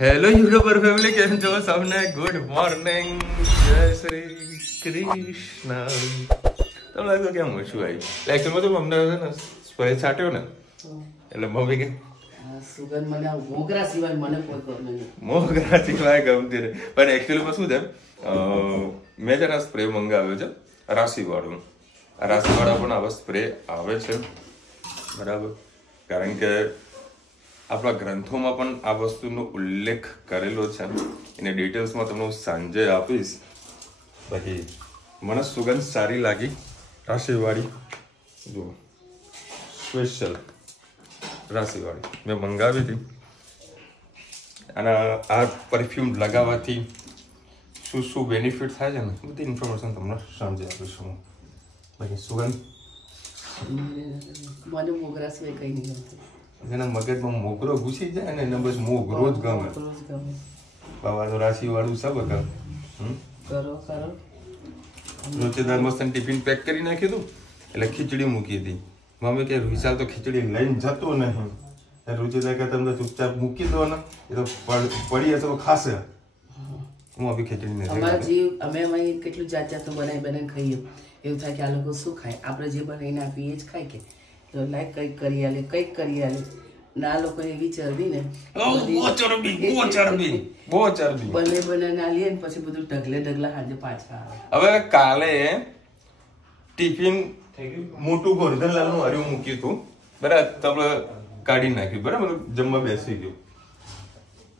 Hello YouTuber family, કેમ છો સૌને? ગુડ મોર્નિંગ, જય શ્રી કૃષ્ણ. તમને લાગતું કેમ ઓછું આવી? એકચ્યુઅલમાં તો અમને છે ને સ્પ્રે છાંટ્યો ને એટલે મમ્મી કે સુગંધ મને મોગરા સિવાય મને કોઈ ગમે નહીં. મોગરા સિવાય ગમતી નહીં. પણ એકચ્યુઅલમાં શું છે, મેં છે ને સ્પ્રે મંગાવ્યો છે રાશિવાળો. આ રાશિવાળા પણ આવા સ્પ્રે આવે છે, બરાબર? કારણ કે આપણા ગ્રંથોમાં પણ આ વસ્તુનો ઉલ્લેખ કરેલો છે. એને ડિટેલ્સમાં તમને હું સાંજે આપીશ. બાકી મને સુગંધ સારી લાગી રાશિવાળી. જુઓ, સ્પેશિયલ રાશિવાળી મેં મંગાવી હતી. અને આ પરફ્યુમ લગાવવાથી શું શું બેનિફિટ થાય છે ને બધી ઇન્ફોર્મેશન તમને સાંજે આપીશું હું. બાકી સુગંધ મને મોગરા સિવાય કઈ નહીં ગમતું. એના મગજમાં મોગરો ઘૂસી જાય ને એને બસ મોગરો જ ગમે. બાવાનું રાશિવાળું સબ ગમે. કરો રોજેદાર મસ્ત ટિફિન પેક કરી નાખ્યું હતું એટલે ખીચડી મૂકી હતી. મમ્મી કે વિશાલ તો ખીચડી લઈને જતો નહીં. રોજેદાર કે તમને ચૂપચાપ મૂકી દો ને, એ તો પડી હશે તો ખાશે. હું અભી ખીચડી નથી. અમારા જીવ અમે અહીં કેટલું જાત જાતનું બનાવીને ખાઈએ. એવું થાય કે આ લોકો શું ખાય, આપણે જે બનાવીને આપીએ એ જ ખાય કે લાઈક કંઈક કરી આલે ના લોકો એવી ચરબી ને બને ના લે ને પછી બધું ઢગલા સાંજે પાછા આવે. હવે કાલે ટિફિન મોટું ગોરધનલાલ નું હર્યું મૂક્યું હતું, બરાબર? તમે કાઢી નાખ્યું, બરાબર? જમવા બેસી ગયું.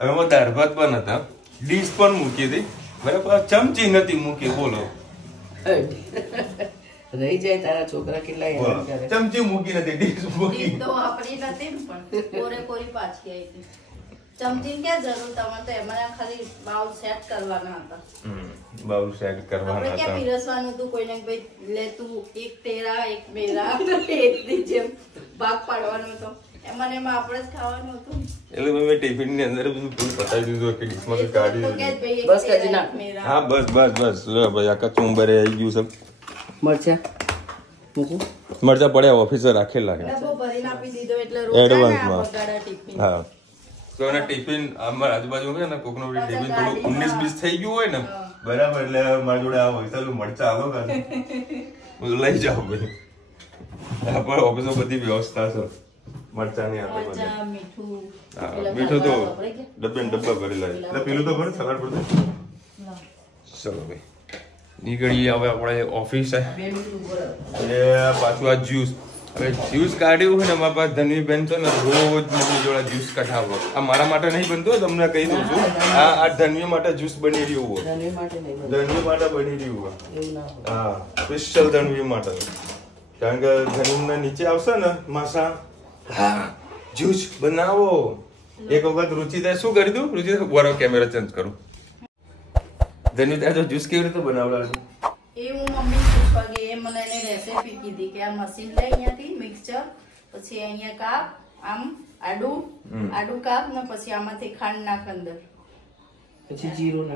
હવે એમાં દાળ ભાત પણ હતા, ડીશ પણ મૂકી હતી, બરાબર? ચમચી નથી મૂકી. બોલો, રહી જાય તારા છોકરા કેટલા ચમચી મૂકી નથી, ડીશ મૂકી. તો આપણી નથી ને પણ કોરે કોરી પાછી આવી હતી. ચમચી ક્યાં જરૂર, તમે તો એમાં ખાલી બાઉલ સેટ કરવાના હતા. બાઉલ સેટ કરવાના આપણે હતા. ક્યાં પીરસવાનું હતું કોઈને, ભાઈ લે તું એક તેરા એક મેરા એટલી જેમ ભાગ પાડવાનો હતો. એમાં ને એમાં આપણે જ ખાવાનું હતું. એટલે મેં ટિફિન ની અંદર બધું પતાવી દીધું કે ડીશમાં કાઢી દીધું. બસ કાજી નાખ. હા બસ લો ભાઈ, આખા ચુંબરે આવી ગયું છે. મરચા મૂકું, મરચા પડ્યા ઓફિસે રાખેલા છે ડબ્બો ભરીને આપી દીધો એટલે એડવાન્સમાં. બગાડા ટિફિન. હા, તો એને ટિફિન અમારા આજુબાજુ હોય ને કોકનો ટિફિન થોડું 19-20 થઈ ગયું હોય ને, બરાબર? એટલે મારી જોડે આ હોય ચાલુ મરચા આલો કે બધું લઈ જાઓ ભાઈ. આપણે ઓફિસો બધી વ્યવસ્થા છે મરચાની. મરચા, મીઠું. હા, મીઠું તો ડબ્બા ભરેલા છે. એટલે પેલું તો ભરે સલાડ પડતું. ચલો ભાઈ નીકળીએ હવે આપણે ઓફિસે. એટલે પાછું આ જ્યુસ, હવે જ્યુસ કાઢ્યું હોય ને અમારા પાસે ધનવી બેન છે ને રોજ મમ્મી જોડે જ્યુસ કઢાવો. આ મારા માટે નહીં બનતું, તમને કહી દઉં છું. આ ધનવી માટે જ્યુસ બની રહ્યું હોય, ધનવી માટે બની રહ્યું હોય. હા, સ્પેશિયલ ધનવી માટે. કારણ કે ધનવી નીચે આવશે ને માસા, હા જ્યુસ બનાવો. એક વખત રુચિતા શું કરી દઉં, રુચિતા બોરો કેમેરા ચેન્જ કરું. ધનવી ત્યારે તો જ્યુસ કેવી રીતે બનાવડાવે? એ હું મમ્મી પૂછવા ગઈ, એ મને એને રેસીપી કીધી કે આ મશીન લઈ અહીંયાથી મિક્સચર, પછી અહીંયા કાપ, આમ આડું કાપ ને પછી આમાંથી ખાંડ નાખ અંદર, પછી જીરું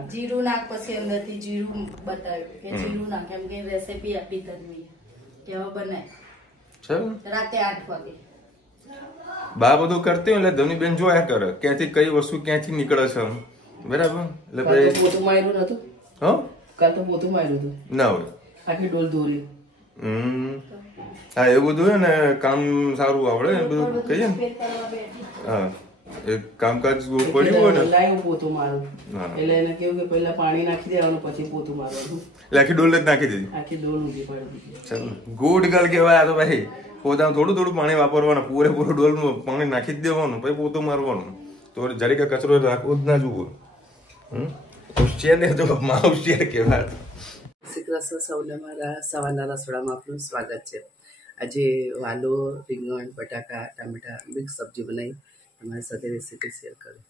નાખ, પછી અંદરથી જીરું બતાવ્યું કે જીરું નાખ. એમ કે રેસીપી આપી ધનવી કે હવે બનાય રાતે 8 વાગે. બા બધું કરતી હોય એટલે ધની બેન જોયા કરે ક્યાંથી કઈ વસ્તુ ક્યાંથી નીકળે છે, બરાબર? એટલે ભાઈ પોતું માર્યું નતું, કાલ તો પોતું માર્યું હતું ના હોય આટલી ડોલ દોરી. હા, એવું બધું હોય ને કામ સારું આવડે બધું કહીએ ને. હા, એ કામકાજ પડ્યું હોય ને લાય હું પોતું મારું એટલે એને કેવું કે પહેલા પાણી નાખી દેવાનું પછી પોતું મારવાનું. એટલે આખી ડોલ જ નાખી દીધી, આખી ડોલ ઊંધી પાડી દીધી. ચાલો ગુડ ગર્લ કહેવાય. તો ભાઈ પોતાનું થોડું પાણી વાપરવાનું, પૂરેપૂરું ડોલનું પાણી નાખી જ દેવાનું, પછી પોતું મારવાનું. તો જરીકે કચરો રાખવો જ ના જુઓ. હોશિયાર ને તો હોશિયાર કહેવાય. શ્રી કૃષ્ણ, સૌને મારા સવારના રસોડામાં આપનું સ્વાગત છે. આજે વાલો, રીંગણ, બટાકા, ટામેટા મિક્સ સબ્જી બનાવી તમારી સાથે રેસીપી શેર કરી.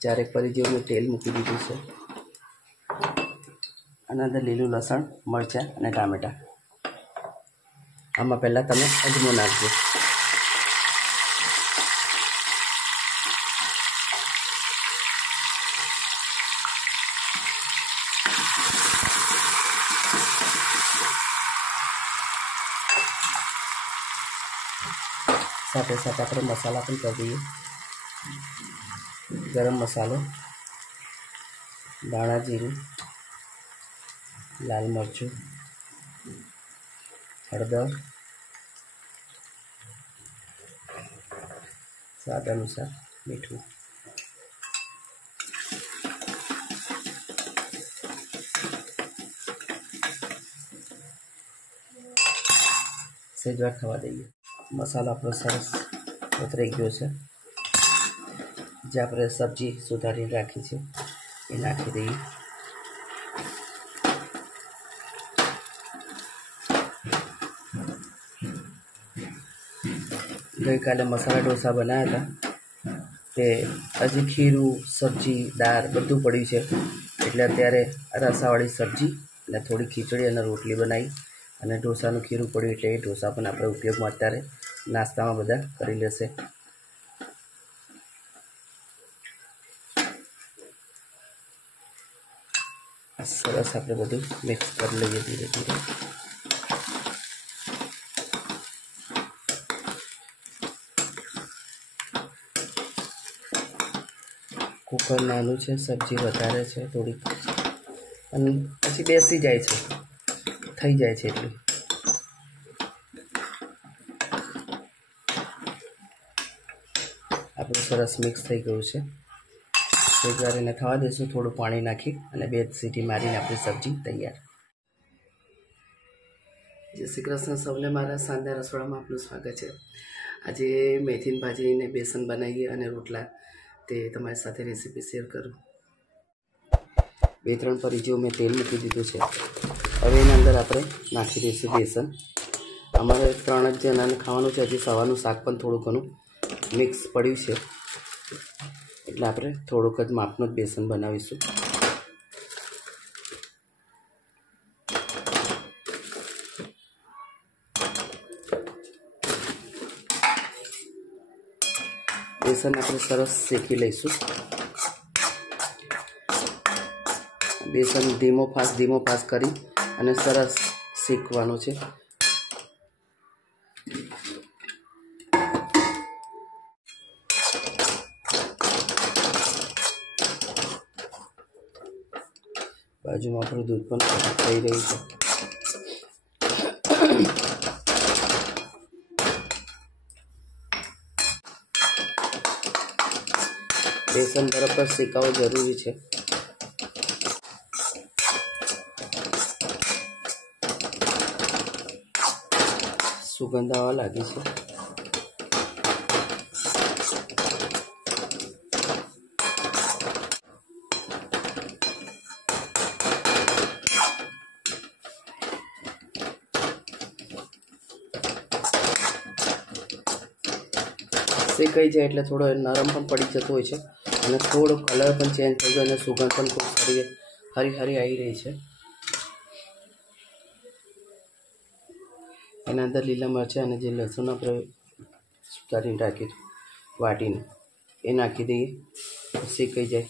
ચારેક પરી જેવું મેં તેલ મૂકી દીધું છે. આના અંદર લીલું લસણ, મરચાં અને ટામેટા. આમાં પહેલાં તમે અજમો નાખજો. સાથે સાથે આપણે મસાલા પણ કરી દઈએ. गरम मसालो, धाणा जीરું, लाल मरचुं, हळदर, स्वाद अनुसार मीठું, સેજવાર થવા દઈએ. મસાલો આપણો સરસ ઉતરી ગયો છે. જે આપણે સબ્જી સુધારીને રાખી છે એ નાખી દઈએ. ગઈકાલે મસાલા ઢોસા બનાવ્યા હતા તે હજી ખીરું, સબ્જી, દાળ બધું પડ્યું છે, એટલે અત્યારે રસાવાળી સબ્જી અને થોડી ખીચડી અને રોટલી બનાવી અને ઢોસાનું ખીરું પડ્યું એટલે એ ઢોસા પણ આપણે ઉપયોગમાં અત્યારે નાસ્તામાં બધા કરી લેશે. સરસ આપણે બધું મિક્સ કરી લઈએ ધીરે ધીરે. કુકર નાનું છે, સબ્જી વધારે છે થોડીક, અને પછી બેસી જાય છે, થઈ જાય છે એટલું. આપણું સરસ મિક્સ થઈ ગયું છે. થોડી એને થવા દઈશું, થોડું પાણી નાખી અને 2 સીટી મારીને આપણી સબ્જી તૈયાર. જય શ્રી કૃષ્ણ સૌને, મારા શાનદાર રસોડામાં આપનું સ્વાગત છે. આજે મેથીની ભાજીને બેસન બનાવીએ અને રોટલા, તે તમારી સાથે રેસીપી શેર કરું. 2-3 પરી જેવું મેં તેલ મૂકી દીધું છે. હવે એના અંદર આપણે નાખી દઈશું બેસન. અમારે 3 જ જણાને ખાવાનું છે. હજી સવારનું શાક પણ થોડું ઘણું મિક્સ પડ્યું છે, એટલે આપણે થોડુંક જ માપનું જ બેસન બનાવીશું. બેસન આપણે સરસ શેકી લઈશું. બેસન ધીમો ફાસ કરી અને સરસ શેકવાનું છે. બાજુમાં આપણું દૂધ પણ થઈ રહ્યું છે. બેસન બરાબર શેકાવું જરૂરી છે. સુગંધ આવવા લાગી છે. શેકાઈ જાય એટલે થોડો નરમ પણ પડી જતો હોય છે અને થોડો કલર પણ ચેન્જ થઈ ગયો અને સુગંધ પણ ખૂબ હરી આવી રહી છે. એના અંદર લીલા મરચાં અને જે લસણ આપણે સુધારીને રાખી વાટીને એ નાખી દઈએ. શેકાઈ જાય.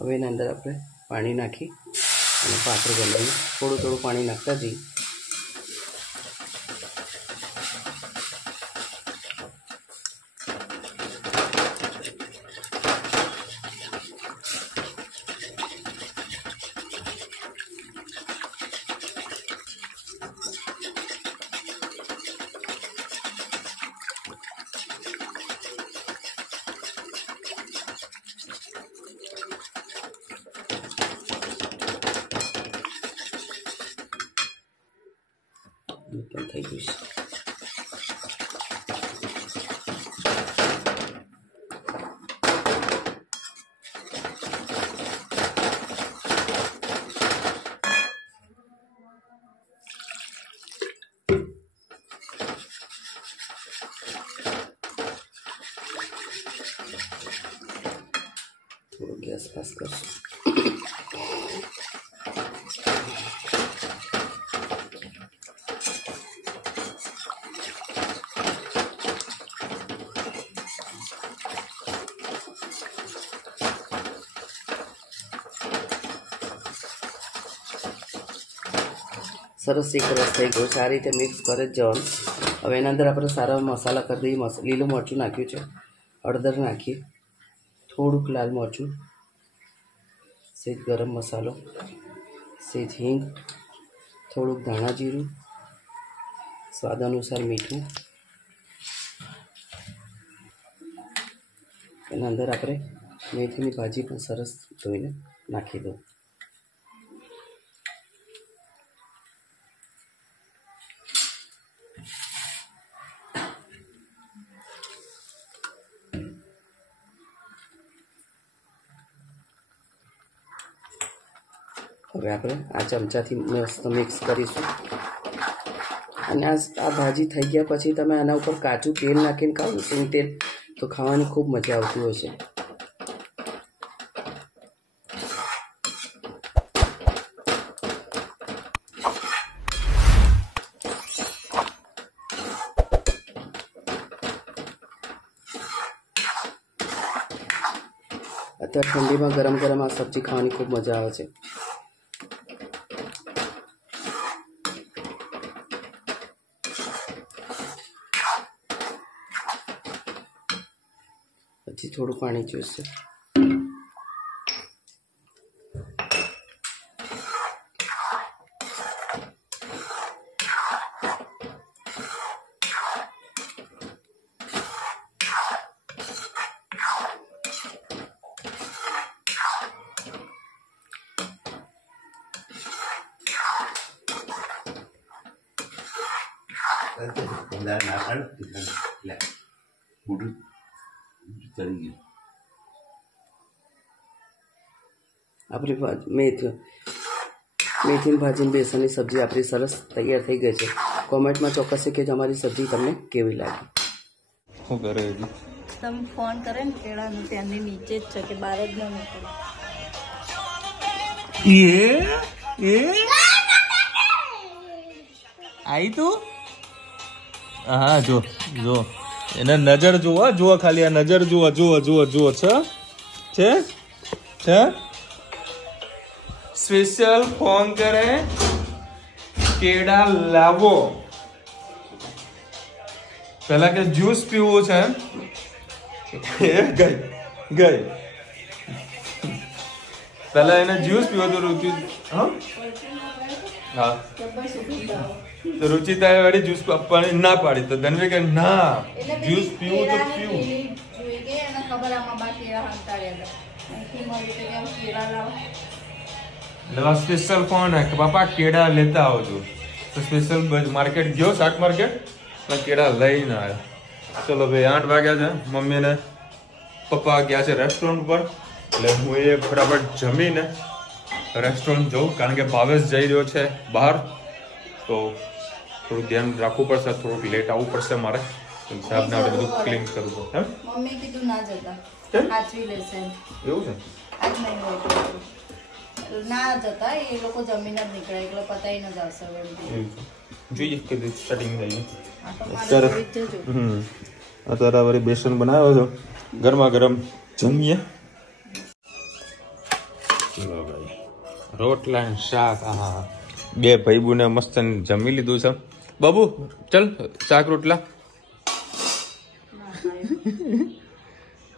હવે એના અંદર આપણે પાણી નાખી અને પાતળું બનાવી થોડું પાણી નાખતા જઈએ. પણ થઈ ગયું છે. થોડો ગેસ પાસ કરશું. સરસ એક રસ થઈ ગયો. સારી રીતે મિક્સ કરે જ જવાનું. હવે એના અંદર આપણે સારા મસાલા કરી દઈએ. લીલું મરચું નાખ્યું છે, હળદર નાખીએ, થોડુંક લાલ મરચું, સેજ ગરમ મસાલો, સેજ હિંગ, થોડુંક ધાણા જીરું, સ્વાદ અનુસાર મીઠું. એના અંદર આપણે મેથીની ભાજી પણ સરસ ધોઈને નાખી દઉં. હવે આપણે આ ચમચાથી મસ્ત મિક્સ કરીશું. અને આ ભાજી થઈ ગયા પછી તમે આના ઉપર કાચું તેલ નાખીને ખાવું, સિંગ તેલ, તો ખાવાની ખૂબ મજા આવતી હોય છે. અત્યારે ઠંડીમાં ગરમ ગરમ આ સબ્જી ખાવાની ખૂબ મજા આવે છે. પછી થોડું પાણી જોઈશે. આપણી મેથીની ભાજીની બેસનની સબ્જી આપણી સરસ તૈયાર થઈ ગઈ છે. કોમેન્ટમાં ચોક્કસ કહેજો અમારી સબ્જી તમને કેવી લાગી. શું કરે તમે ફોન કરે ને કેળાનું ત્યાંની નીચે જ છે કે બહાર જ ન નીકળે. આઈ તું? હા, જો જો એને નજર જુઓ ખાલી આ નજર જુઓ છે સ્પેશિયલ ફોન કરે કેળા લાવો. પેલા કે જ્યુસ પીવું છે, ગઈ પેલા એને જ્યુસ પીવો તો રુચિ હા તો રુચિતા વાળી જ્યુસ આપવાની ના પાડી, તો ધનવી કે ના જ્યુસ પીવું તો પીવું. એટલે સ્પેશિયલ ફોન હે કે પાપા કેળા લેતા આવજો. તો સ્પેશિયલ માર્કેટ ગયો, શાક માર્કેટ, કેળા લઈને આવ્યો. ચલો ભાઈ 8 વાગ્યા છે. મમ્મી ને પપ્પા ગયા છે રેસ્ટોરન્ટ પર, એટલે હું એ ફટાફટ જમીને રેસ્ટોરન્ટ જઉં, કારણ કે ભાવેશ જઈ રહ્યો છે બહાર, તો થોડું ધ્યાન રાખવું પડશે, થોડુંક લેટ આવવું પડશે મારે. સાહેબને આપણે બધું ક્લીન કરવું પડશે. મમ્મી કીધું ના જતા, સાચવી લેશે. એવું છે? આજ નહીં ના જતા, એ લોકો જમીન જ નીકળે, એટલે પતાઈ ન જશે. જોઈએ કે સ્ટાર્ટિંગ થઈએ અત્યારે વળી બેસન બનાવ્યો છો, ગરમા ગરમ જમીએ. ચલો ભાઈ, રોટલા ને શાક. હા, બે ભાઈબુને મસ્ત જમી લીધું છે. બાબુ ચલ શાક રોટલા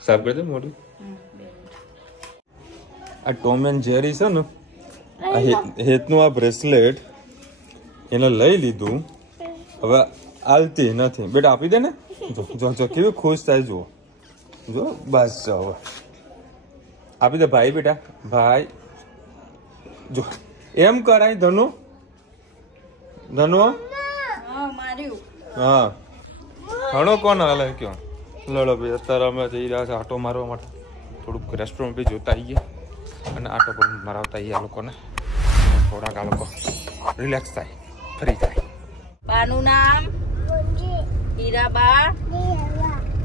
સાફ કરજો મોઢું. આ ટોમ એન્ડ જેરી છે ને, આ હેતનું આ બ્રેસલેટ એને લઈ લીધું, હવે આલતી નથી. બેટા આપી દે ને. જો જો કેવી ખુશ થાય, જુઓ જો. બસ હવે આપી દે ભાઈ. બેટા ભાઈ જો એમ કરાય. ધનુ હા, ઘણો કોણ હાલે કયો. લડો ભાઈ, અત્યારે અમે જઈ રહ્યા છે આટો મારવા માટે. થોડુંક રેસ્ટોરન્ટ બી જોતા આવીએ અને આટો પણ મરાવતા આવીએ. આ લોકોને થોડાક આ લોકો રિલેક્સ થાય, ફરી જાય. બાનું નામ હીરાબા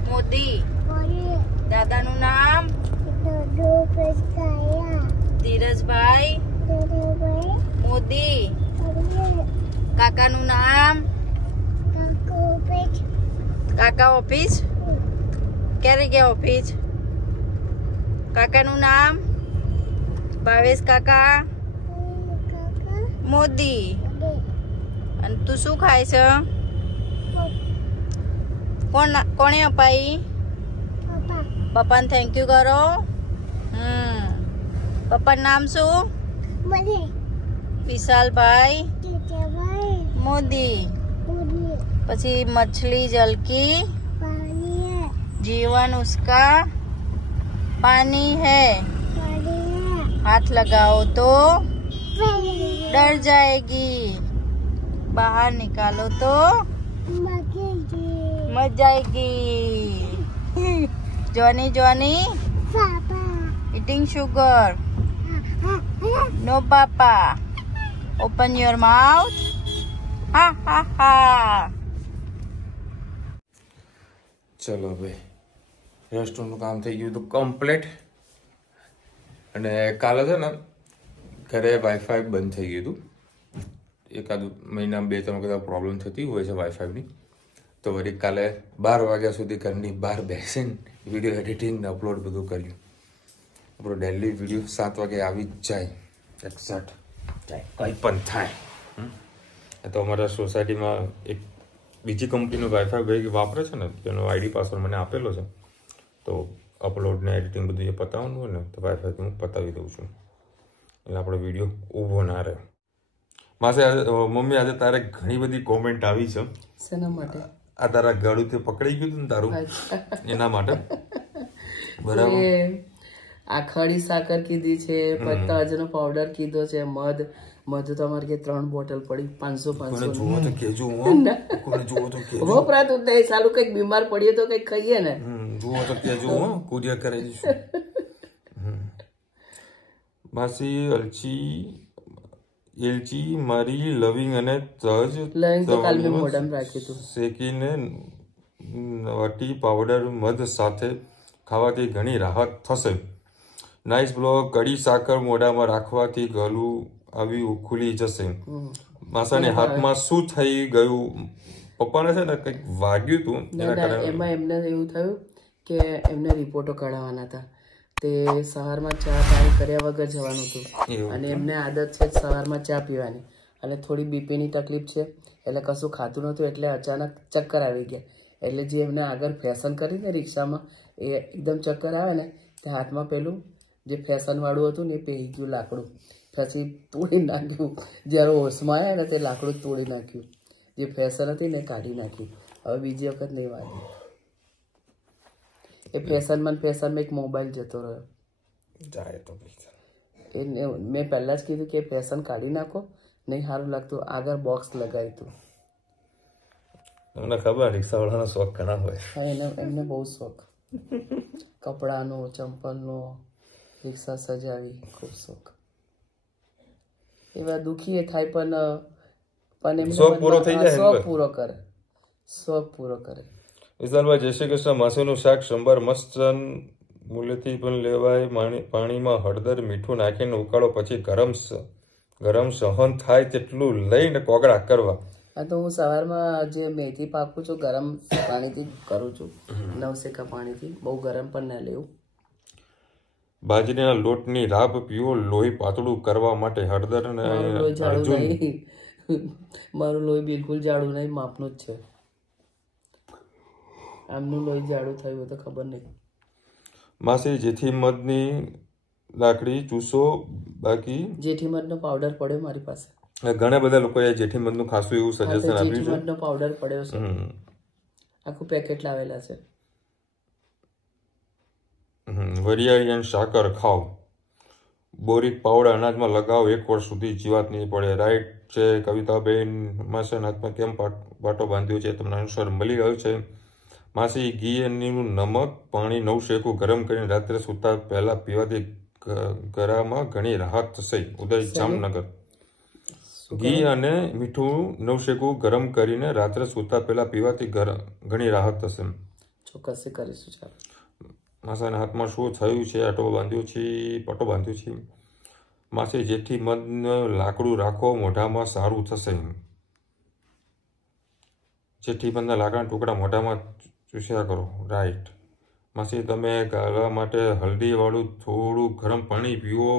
મોદી, દાદાનું નામ ધીરજભાઈ મોદી. કાકાનું નામ? કાકા ઓફિસ? ક્યારે ગયા ઓફિસ? કાકાનું નામ? ભાવેશ કાકા મોદી. અને તું શું ખાય છે? કોણે અપાઈ? પપ્પાને થેન્ક યુ કરો. પપ્પાનું નામ શું? વિશાલભાઈ મોદી. પછી મछली जल की, जीवन उसका पानी है, हाथ लगाओ तो डर जाएगी, बाहर निकालो तो मर जाएगी. Johnny Johnny eating sugar. No papa. Open your mouth. Ha ha ha. ચલો ભાઈ, રેસ્ટોરન્ટનું કામ થઈ ગયું હતું કમ્પ્લીટ. અને કાલે છે ને ઘરે વાઈફાઈ બંધ થઈ ગયું હતું. એકાદ મહિના 2-3 વખત પ્રોબ્લેમ થતી હોય છે વાઈફાઈની. તો વળી કાલે 12 વાગ્યા સુધી ઘરની બહાર બેસીને વિડીયો એડિટિંગ અપલોડ બધું કર્યું. આપણો ડેલી વિડીયો 7 વાગે આવી જ જાય એક્ઝેક્ટ, કંઈ પણ થાય. તો અમારા સોસાયટીમાં એક બીજી કંપનીનું વાઈફાઈ ભાઈ વાપરે છે ને, તેનો આઈડી પાસવર્ડ મને આપેલો છે. તો અપલોડ ને એડિટિંગ બધું જે પતાવવાનું હોય ને તો વાઈફાઈથી હું પતાવી દઉં છું, એટલે આપણો વિડીયો ઊભો ના રહે. માસે મમ્મી આજે તારે ઘણી બધી કોમેન્ટ આવી છે. શેના માટે? આ તારા ગળુથી પકડાઈ ગયું હતું ને તારું, એના માટે. બરાબર. આ ખડી સાકર કીધી છે, તજનો પાવડર કીધો છે, મધ તો અમારે કે 3 બોટલ પડી 500 જુઓ તો કેજો, વપરાતું જ નહીં સાલું. કઈક બીમાર પડીએ તો કઈક ખાઈએ ને, જુઓ તો કેજો, કુરિયર કરાવી દઈશું. માસી એલચી મારી લવિંગ અને તજ શેકીને વટી પાવડર મધ સાથે ખાવાથી ઘણી રાહત થશે. Nice blog. કડી સાકર મોઢામાં રાખવાથી ગળું આવી ખુલી જશે. માસાને હાથમાં શું થઈ ગયું? પપ્પાને છે ને કંઈક વાગ્યું હતું, એમાં એમને એવું થયું કે એમને રિપોર્ટો કઢાવવાના હતા. તે સવારમાં ચા પાણી કર્યા વગર જવાનું હતું, અને એમને આદત છે સવારમાં ચા પીવાની, અને થોડી બીપીની તકલીફ છે એટલે કશું ખાતું નહોતું, એટલે અચાનક ચક્કર આવી ગયા. એટલે જે એમને આગળ ફેશન કરી ને રિક્ષામાં, એ એકદમ ચક્કર આવે ને તે હાથમાં પેલું જે ફેશન વાળું હતું ને એ પહેરી ગયું લાકડું, પછી તોડી નાખ્યું. જ્યારે હોશમાં આવ્યા ને તે લાકડું તોડી નાખ્યું, જે ફેશન હતી ને કાઢી નાખી. હવે બીજી વખત નહીં વાગી. એ ફેશનમાં એક મોબાઈલ જતો રહ્યો. મેં પહેલા જ કીધું કે ફેશન કાઢી નાખો, નહીં સારું લાગતું. આગળ બોક્સ લગાવ્યું હતું. તમને ખબર રિક્ષાવાળાનો શોખ ઘણા હોય. હા, એમને બહુ શોખ, કપડાનો, ચંપલનો, રિક્ષા સજાવી, ખૂબ શોખ. એવા દુખી થાય પણ એમ શોખ પૂરો થઈ જાય, શોખ પૂરો કરે. વિશાલભાઈ જય શ્રી કૃષ્ણ. માસુનું શાક સંભાર મસ્ત મૂલ્યથી પણ લેવાય. પાણીમાં હળદર મીઠું નાખીને ઉકાળો, પછી ગરમ સહન થાય તેટલું લઈને કોગળા કરવા. હા, તો હું સવારમાં જે મેથી પાકું છું ગરમ પાણીથી કરું છું, નવસેકા પાણીથી, બહુ ગરમ પણ ના લેવું. બાજરીના લોટની રાબ પીવો લોહી પાતળું કરવા માટે. હળદર અને મારું લોહી બિલકુલ જાડું નહીં, માપનું જ છે. આમનું લોહી જાડું થયું તો ખબર નહીં. માસી જેથી મધની લાકડી ચૂસો, બાકી જેઠી મધનો પાવડર પડ્યો મારી પાસે. ઘણા બધા લોકોએ જેઠી મધનું ખાસું એવું સજેશન આપ્યું છે. જેઠી મધનો પાવડર પડ્યો છે, આખું પેકેટ લાવેલા છે. વરિયાળી અને સાકર ખાઓ. બોરિક પાવડર અનાજમાં લગાવો, 1 વર્ષ સુધી જીવાત નહીં પડે. રાઈટ છે કવિતાબેન. માસી હાથમાં કેમ પાટો બાંધ્યો છે? તમને આન્સર મળી ગયો છે. માસી ઘી અને નમક પાણી નવશેકું ગરમ કરીને રાત્રે સૂતા પહેલા પીવાથી ગળામાં ઘણી રાહત થશે. ઉદય જામનગર. ઘી અને મીઠું નવશેકું ગરમ કરીને રાત્રે સૂતા પહેલા પીવાથી ઘણી રાહત થશે. ચોક્કસ કરીશું. ચાલો. માસાના હાથમાં શું થયું છે? આટો બાંધ્યો છે, પટો બાંધ્યો છે. માસી જેથી મન લાકડું રાખો, મોઢામાં સારું થશે. જેથી મનના લાકડાના ટુકડા મોઢામાં ચૂસ્યા કરો. રાઈટ. માસી તમે ગાળવા માટે હળદીવાળું થોડું ગરમ પાણી પીવો.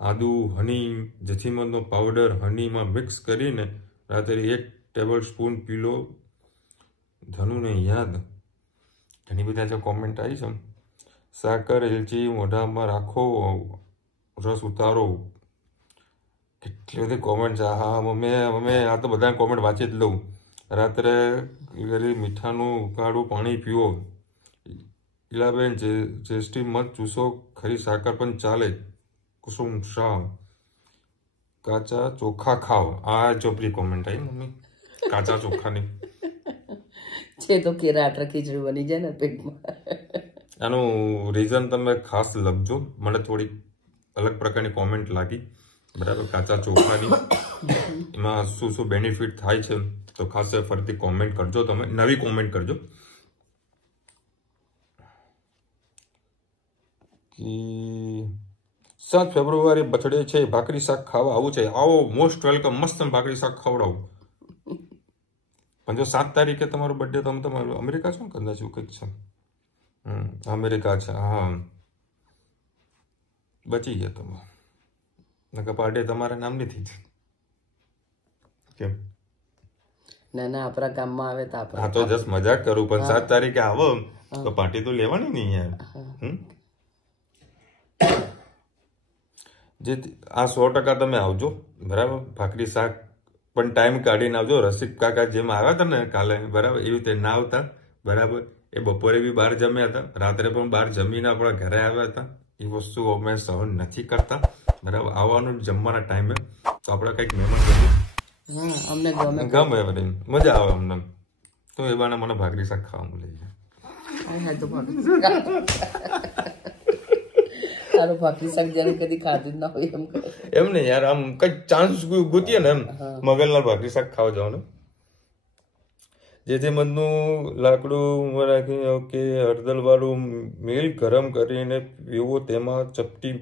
આદુ, હની, જેથીમધનો પાવડર હનીમાં મિક્સ કરીને રાત્રે 1 ટેબલ સ્પૂન પી લો. ધનુને યાદ. ઘણી બધા જે કોમેન્ટ આવી છે. સાકર, એલચી મોઢામાં રાખો, રસ ઉતારો. કેટલી બધી કોમેન્ટ છે. હા મમ્મી આ તો બધા કોમેન્ટ વાંચી જ લઉં. રાત્રે મીઠાનું ઉકાળું પાણી પીવો. ઈલાબેન જેસ્ટી મત ચૂસો, ખરી સાકર પણ ચાલે. કુસુમ શાહ, કાચા ચોખા ખાઓ. આ ચોપડી કોમેન્ટ આવી મમ્મી, કાચા ચોખાની છે તો કેરા આટલા ખીચડી બની જાય ને પેટમાં. આનું રીઝન તમે ખાસ લખજો. મને થોડી અલગ પ્રકારની કોમેન્ટ લાગી. બરાબર, કાચા ચોખાની એમાં શું શું બેનિફિટ થાય છે તો ખાસ ફરીથી કોમેન્ટ કરજો. તમે નવી કોમેન્ટ કરજો. કે 7 ફેબ્રુઆરી બર્થડે છે, ભાખરી શાક ખાવા આવું છે. આવો, મોસ્ટ વેલકમ. મસ્ત ભાખરી શાક ખવડાવું. પણ જો 7 તારીખે તમારો બર્થડે, તમે તમારું અમેરિકા છો ને કદાચ એવું કંઈક છે. અમેરિકા છે. હા, બચી ગયા તમે. નકર પાર્ટી તમારા નામની થઈ છે. કેમ? ના આપણા ગામમાં આવે તો આપણે. હા તો જસ્ટ મજાક કરું, પણ 7 તારીખે આવો તો પાર્ટી તો લેવાની નહીં યાર. જે આ 100% તમે આવજો. બરાબર, ભાખરી શાક પણ ટાઈમ કાઢીને આવજો. રસિક કાકા જેમ આવ્યા હતા ને કાલે, બરાબર, એવી રીતે ના આવતા. બરાબર, એ બપોરે બી બહાર જમ્યા હતા, રાત્રે પણ બહાર જમીને આપણા ઘરે આવ્યા હતા. એ વસ્તુ અમે સહન નથી કરતા. બરાબર, આવવાનું જમવાના ટાઈમે તો આપણે કંઈક મહેમાન કરીએ. અમને ગમે બધી મજા આવે અમને. તો એ બાને મને ભાખરી શાક ખાવાનું લઈ જાય. સારું, ભાખરી શાક જ્યારે કદી ખાધું જ ના હોય એમ ને યાર. આમ કઈક ચાન્સ ગોતીએ ને એમ મગલના ભાખરી શાક ખાવા જવાનું. જેથી મધનું લાકડું રાખી, ઓકે, હળદર વાળું મિલ્ક ગરમ કરીને પીવો. તેમાં ચપટી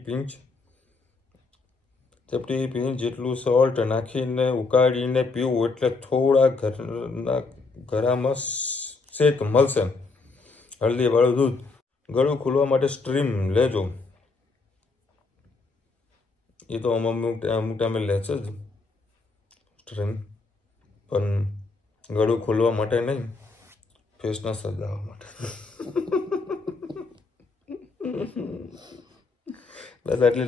પિંચ જેટલું સોલ્ટ નાખીને ઉકાળીને પીવું, એટલે થોડા ઘરમાં શેક મળશે. હળદી વાળું દૂધ. ગળું ખુલવા માટે સ્ટ્રીમ લેજો. એ તો અમુક ટાઈમે લે છે જ સ્ટ્રીમ, પણ ગળું ખોલવા માટે નહીં, ફેસના સજાવવા માટે.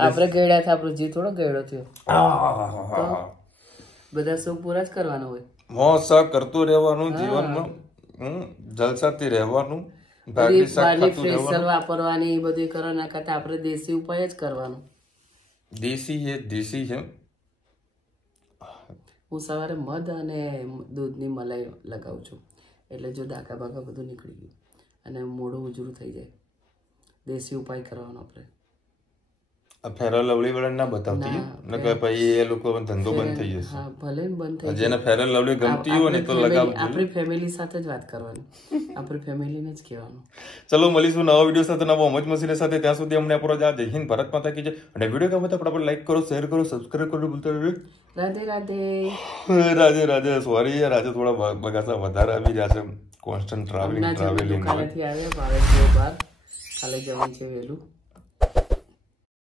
આપણે ગયડા હતા, આપણો જીવ થોડો ગયડો થયો. બધા શોખ પૂરા જ કરવાનો હોય. મોજ કરતું રહેવાનું જીવનમાં, જલસાથી રહેવાનું. વાપરવાની બધું કરવાના કરતા આપણે દેશી ઉપાય જ કરવાનો. દેશી છે. હું સવારે મધ અને દૂધની મલાઈ લગાવું છું, એટલે જો ડાકા બાકા બધું નીકળી ગયું અને મોઢું ઉજળું થઈ જાય. દેશી ઉપાય કરવાનો આપણે. ફેરલ લવલી વાળા ના બતાવતી ને કે ભાઈ એ લોકો ધંધો બંધ થઈ જશે. હા, ભલે બંધ થઈ જાય. જેને ફેરલ લવલી ગમતી હોય ને તો લગાવજો. આપણી ફેમિલી સાથે જ વાત કરવાની, આપણી ફેમિલીને જ કહેવાનું. ચલો મળીશું નવા વિડીયો સાથે, નવો મોજ મસ્તી સાથે. ત્યાં સુધી અમને આપણો જય હિન્દ, ભારત માતા કી જય. અને વિડીયો ગમે તો ફટાફટ લાઈક કરો, શેર કરો, સબસ્ક્રાઇબ કરો ભૂલતા નહીં. રાધે રાધે. રાધે. સોરી યાર, આજે થોડા બગાસા વધારે આવી રહ્યા છે. Constant travelling. દુકાનેથી આવ્યા, ભાવેશભાઈ બહાર કાલે જવાનું છે વહેલું.